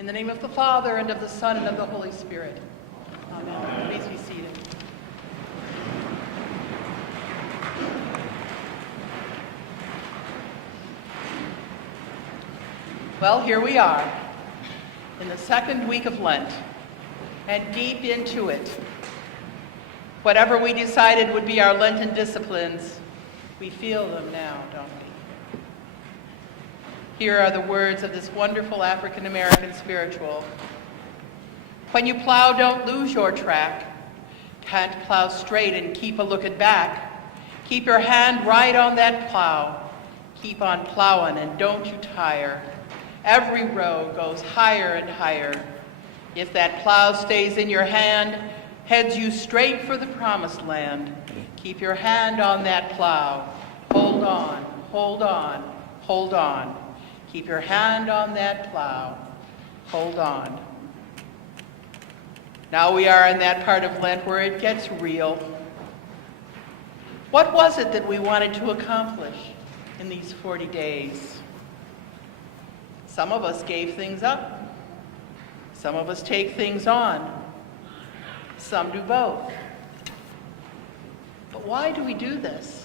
In the name of the Father, and of the Son, and of the Holy Spirit. Amen. Please be seated. Well, here we are, in the second week of Lent, and deep into it. Whatever we decided would be our Lenten disciplines, we feel them now, don't we? Here are the words of this wonderful African-American spiritual. When you plow, don't lose your track. Can't plow straight and keep a looking back. Keep your hand right on that plow. Keep on plowing and don't you tire. Every row goes higher and higher. If that plow stays in your hand, heads you straight for the promised land. Keep your hand on that plow. Hold on, hold on, hold on. Keep your hand on that plow. Hold on. Now we are in that part of Lent where it gets real. What was it that we wanted to accomplish in these 40 days? Some of us gave things up. Some of us take things on. Some do both. But why do we do this?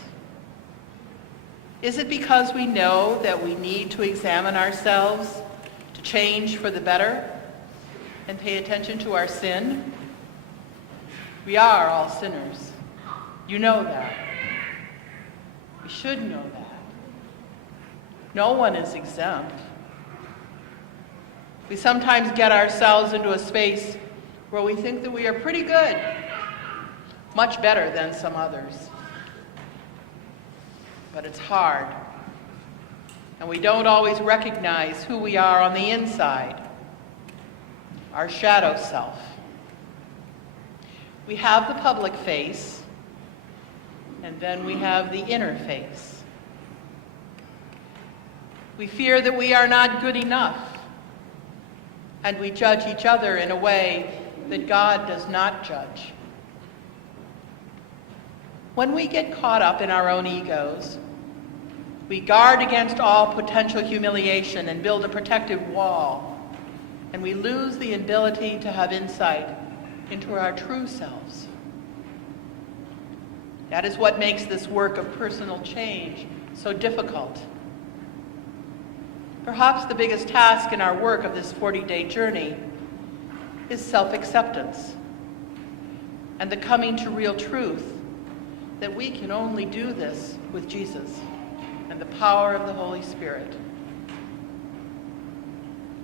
Is it because we know that we need to examine ourselves, to change for the better, and pay attention to our sin? We are all sinners. You know that. We should know that. No one is exempt. We sometimes get ourselves into a space where we think that we are pretty good, much better than some others. But it's hard, and we don't always recognize who we are on the inside, our shadow self. We have the public face, and then we have the inner face. We fear that we are not good enough, and we judge each other in a way that God does not judge. When we get caught up in our own egos, we guard against all potential humiliation and build a protective wall, and we lose the ability to have insight into our true selves. That is what makes this work of personal change so difficult. Perhaps the biggest task in our work of this 40-day journey is self-acceptance and the coming to real truth that we can only do this with Jesus and the power of the Holy Spirit.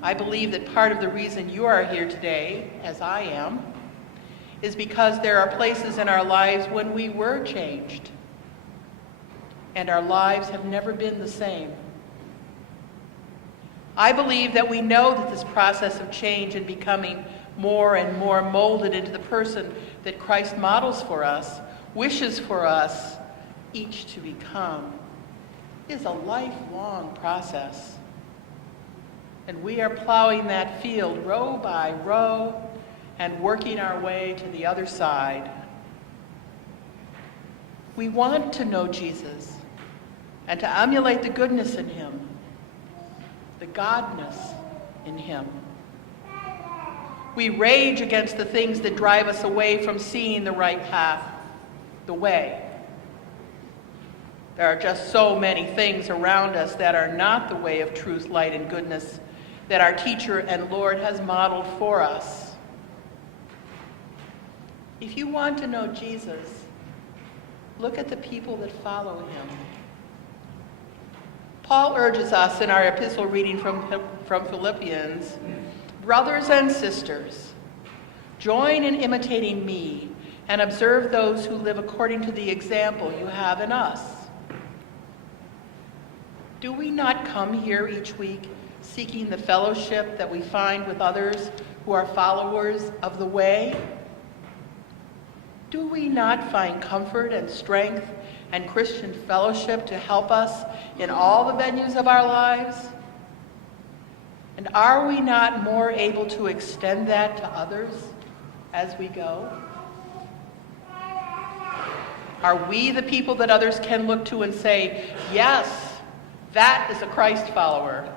I believe that part of the reason you are here today, as I am, is because there are places in our lives when we were changed, and our lives have never been the same. I believe that we know that this process of change and becoming more and more molded into the person that Christ models for us, wishes for us each to become, is a lifelong process. And we are plowing that field row by row and working our way to the other side. We want to know Jesus and to emulate the goodness in him, the godness in him. We rage against the things that drive us away from seeing the right path, the way. There are just so many things around us that are not the way of truth, light, and goodness that our teacher and Lord has modeled for us. If you want to know Jesus, look at the people that follow him. Paul urges us in our epistle reading from Phillippians, brothers and sisters, join in imitating me and observe those who live according to the example you have in us. Do we not come here each week seeking the fellowship that we find with others who are followers of the way? Do we not find comfort and strength and Christian fellowship to help us in all the venues of our lives? And are we not more able to extend that to others as we go? Are we the people that others can look to and say, yes, that is a Christ follower?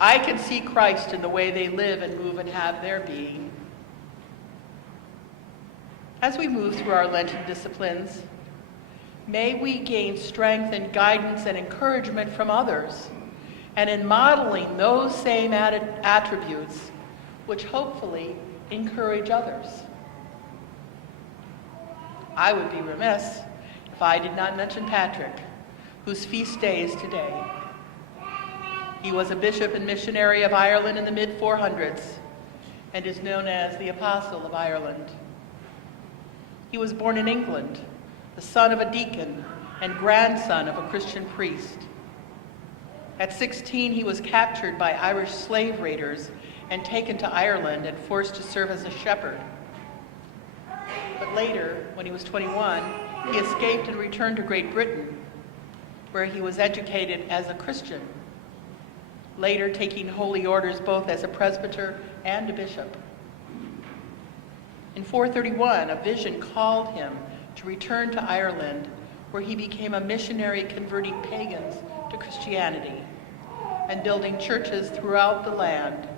I can see Christ in the way they live and move and have their being. As we move through our Lenten disciplines, may we gain strength and guidance and encouragement from others, and in modeling those same attributes, which hopefully encourage others. I would be remiss if I did not mention Patrick, whose feast day is today. He was a bishop and missionary of Ireland in the mid-400s and is known as the Apostle of Ireland. He was born in England, the son of a deacon and grandson of a Christian priest. At 16, he was captured by Irish slave raiders and taken to Ireland and forced to serve as a shepherd. But later, when he was 21, he escaped and returned to Great Britain, where he was educated as a Christian, later taking holy orders both as a presbyter and a bishop. In 431, a vision called him to return to Ireland, where he became a missionary converting pagans to Christianity and building churches throughout the land.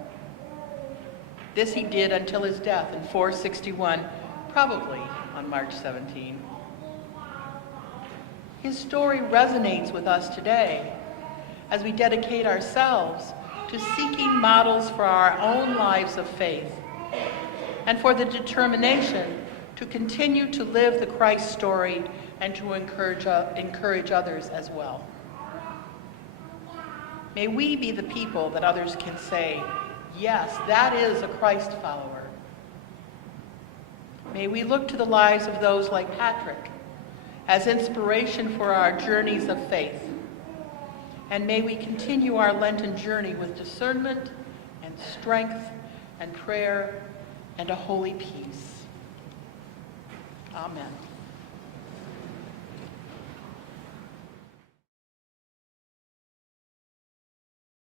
This he did until his death in 461, probably on March 17. His story resonates with us today as we dedicate ourselves to seeking models for our own lives of faith and for the determination to continue to live the Christ story and to encourage others as well. May we be the people that others can say, yes, that is a Christ follower. May we look to the lives of those like Patrick as inspiration for our journeys of faith. And may we continue our Lenten journey with discernment and strength and prayer and a holy peace. Amen.